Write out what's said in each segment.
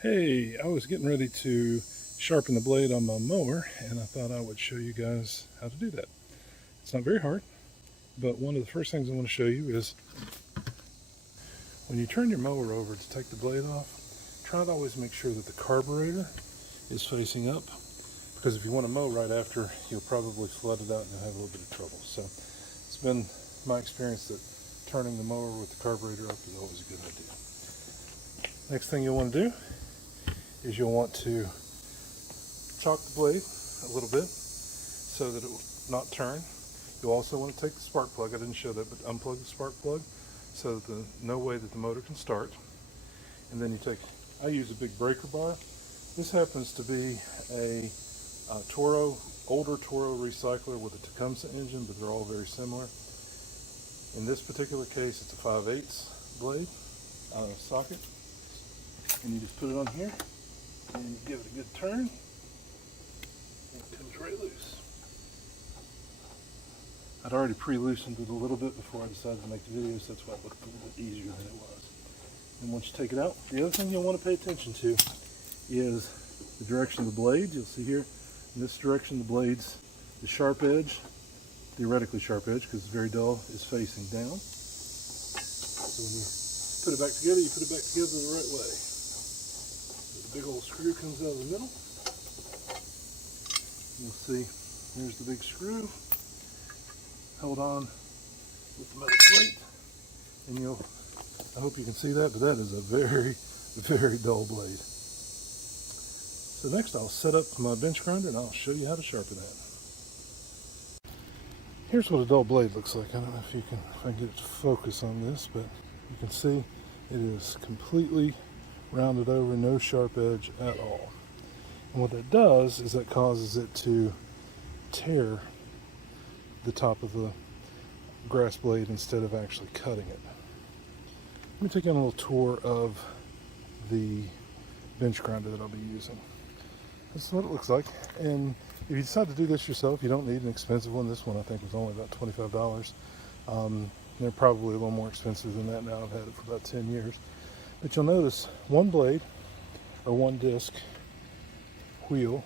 Hey, I was getting ready to sharpen the blade on my mower, and I thought I would show you guys how to do that. It's not very hard, but one of the first things I want to show you is when you turn your mower over to take the blade off, try to always make sure that the carburetor is facing up, because if you want to mow right after, you'll probably flood it out and you'll have a little bit of trouble. So it's been my experience that turning the mower with the carburetor up is always a good idea. Next thing you'll want to do is you'll want to chalk the blade a little bit so that it will not turn. You'll also want to take the spark plug, I didn't show that, but unplug the spark plug so that no way that the motor can start. And then I use a big breaker bar. This happens to be a older Toro Recycler with a Tecumseh engine, but they're all very similar. In this particular case, it's a 5/8 blade socket. And you just put it on here and you give it a good turn, and it comes right loose. I'd already pre-loosened it a little bit before I decided to make the video, so that's why it looked a little bit easier than it was. And once you take it out, the other thing you'll want to pay attention to is the direction of the blade. You'll see here, in this direction, the blade's, the sharp edge, theoretically sharp edge, because it's very dull, is facing down. So when you put it back together, you put it back together the right way. The big old screw comes out of the middle. You'll see there's the big screw held on with the metal plate, and I hope you can see that, but that is a very, very dull blade. So next I'll set up my bench grinder and I'll show you how to sharpen that. Here's what a dull blade looks like. I don't know if I can get it to focus on this, but you can see it is completely rounded over, no sharp edge at all. And what that does is that causes it to tear the top of the grass blade instead of actually cutting it. Let me take you on a little tour of the bench grinder that I'll be using. This is what it looks like. And if you decide to do this yourself, you don't need an expensive one. This one I think was only about $25. They're probably a little more expensive than that now. I've had it for about 10 years. But you'll notice one blade or one disc wheel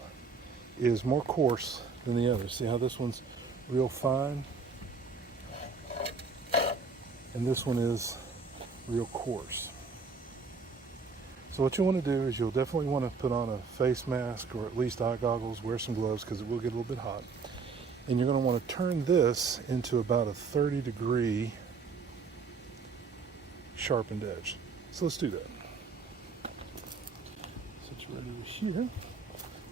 is more coarse than the other. See how this one's real fine? And this one is real coarse. So what you want to do is you'll definitely want to put on a face mask or at least eye goggles, wear some gloves because it will get a little bit hot. And you're going to want to turn this into about a 30-degree sharpened edge. So let's do that. Set you right over here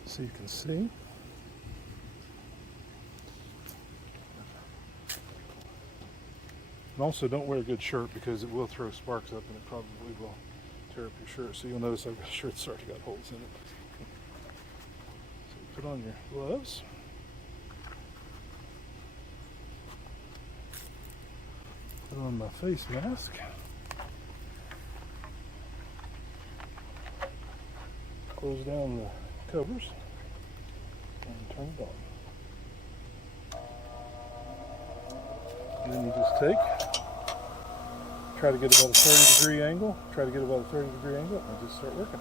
so you can see. And also don't wear a good shirt because it will throw sparks up and it probably will tear up your shirt. So you'll notice I've got a shirt that's already got holes in it. So you put on your gloves. Put on my face mask. Close down the covers and turn it on. And then you just try to get about a 30-degree angle, and just start working.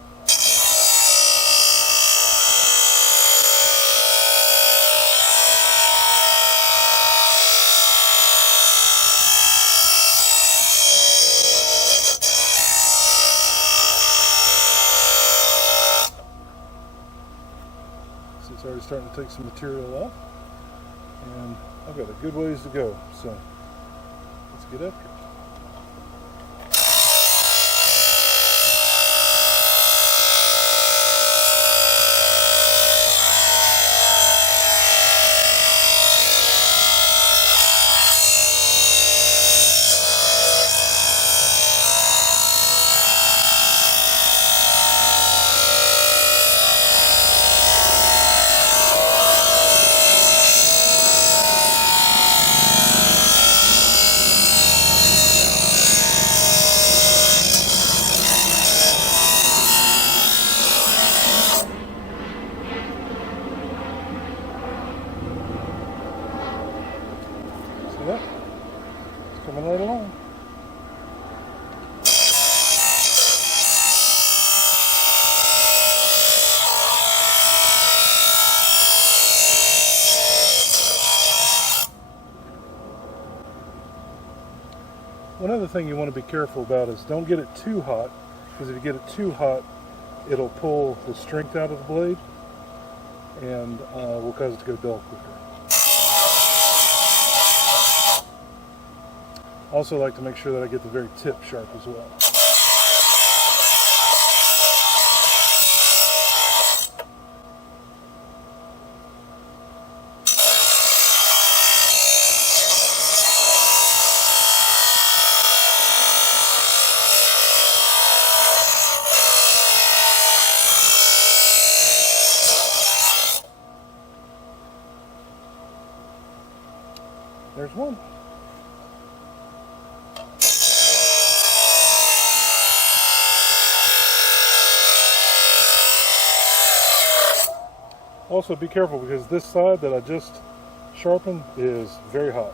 So it's already starting to take some material off, and I've got a good ways to go, so let's get after it. other thing you want to be careful about is don't get it too hot, because if you get it too hot, it'll pull the strength out of the blade and will cause it to go dull quicker. Also like to make sure that I get the very tip sharp as well. There's one. Also be careful, because this side that I just sharpened is very hot.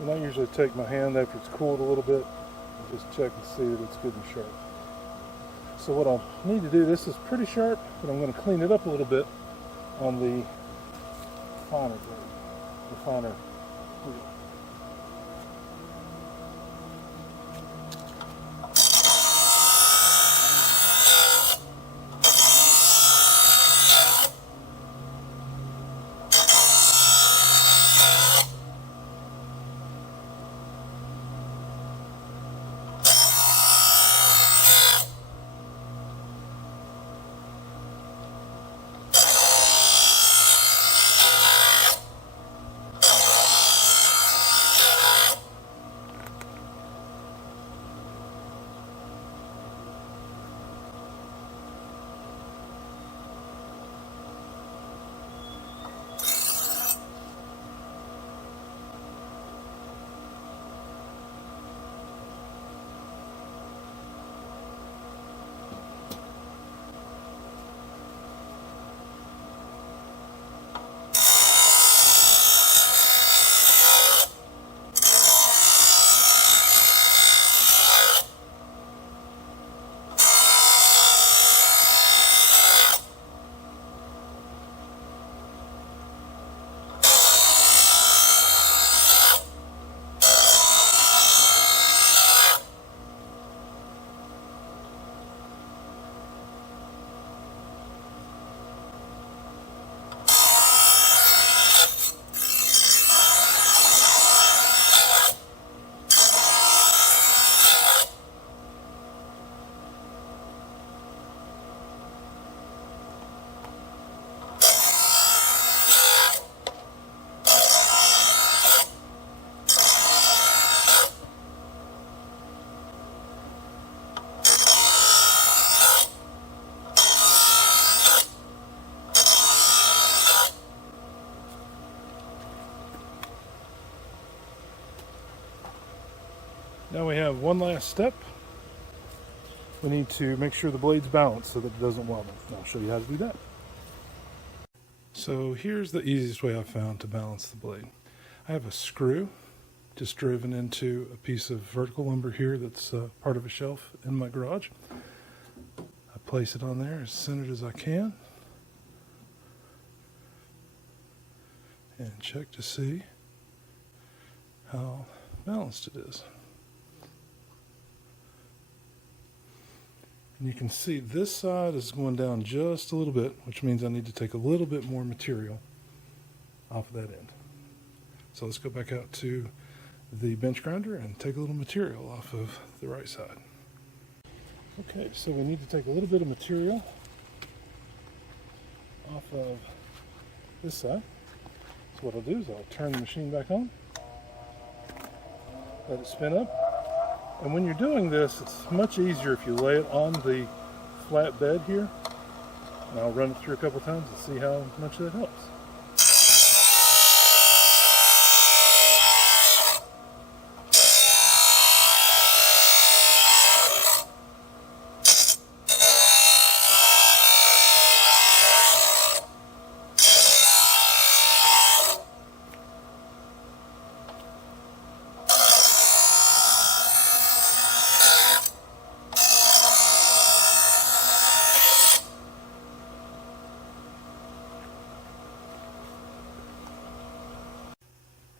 And I usually take my hand after it's cooled a little bit and just check and see that it's good and sharp. So what I'll need to do, this is pretty sharp, but I'm going to clean it up a little bit on the finer blade, the finer wheel. Now we have one last step. We need to make sure the blade's balanced so that it doesn't wobble. And I'll show you how to do that. So here's the easiest way I've found to balance the blade. I have a screw just driven into a piece of vertical lumber here that's part of a shelf in my garage. I place it on there as centered as I can and check to see how balanced it is. And you can see this side is going down just a little bit, which means I need to take a little bit more material off of that end. So let's go back out to the bench grinder and take a little material off of the right side. Okay, so we need to take a little bit of material off of this side. So what I'll do is I'll turn the machine back on, let it spin up. And when you're doing this, it's much easier if you lay it on the flat bed here, and I'll run it through a couple times and see how much that helps.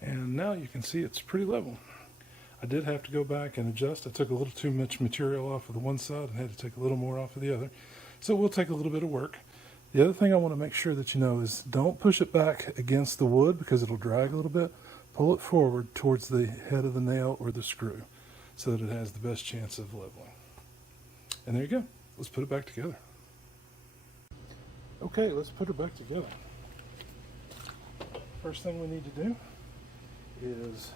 And now you can see it's pretty level. I did have to go back and adjust. I took a little too much material off of the one side and had to take a little more off of the other. So it will take a little bit of work. The other thing I want to make sure that you know is don't push it back against the wood because it'll drag a little bit. Pull it forward towards the head of the nail or the screw so that it has the best chance of leveling. And there you go. Let's put it back together. Okay, let's put it back together. First thing we need to do is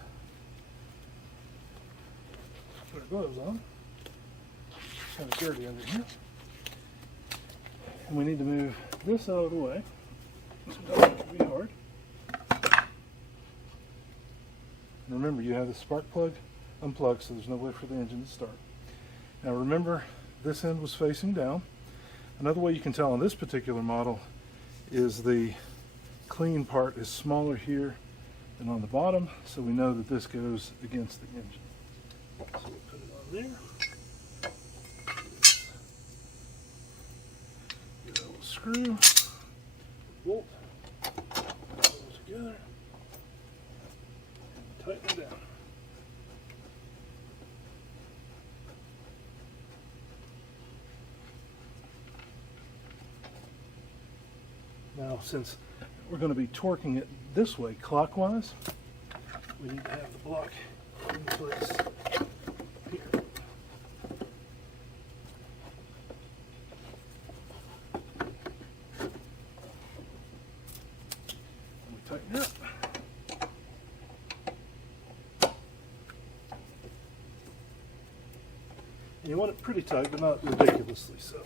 put our gloves on. It's kind of dirty under here. And we need to move this out of the way. This will be hard. And remember, you have the spark plug unplugged, so there's no way for the engine to start. Now remember, this end was facing down. Another way you can tell on this particular model is the clean part is smaller here than on the bottom, so we know that this goes against the engine. So we'll put it on there. Get a little screw, bolt, put it all together, and tighten it down. Now, since we're going to be torquing it this way, clockwise, we need to have the block in place here. And we tighten it up. And you want it pretty tight, but not ridiculously so.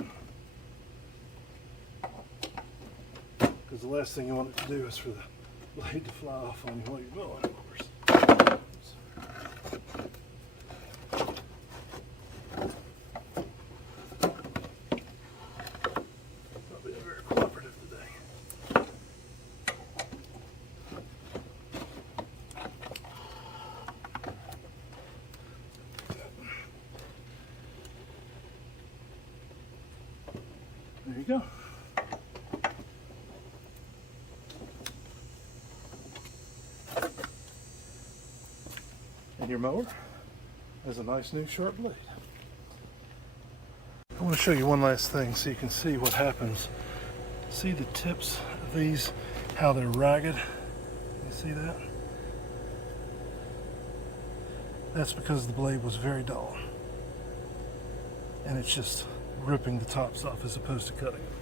Because the last thing you want it to do is for the blade to fly off on you while you're mowing, of course. Not being very cooperative today. There you go. And your mower has a nice new sharp blade. I want to show you one last thing so you can see what happens. See the tips of these, how they're ragged? You see that? That's because the blade was very dull. And it's just ripping the tops off as opposed to cutting them.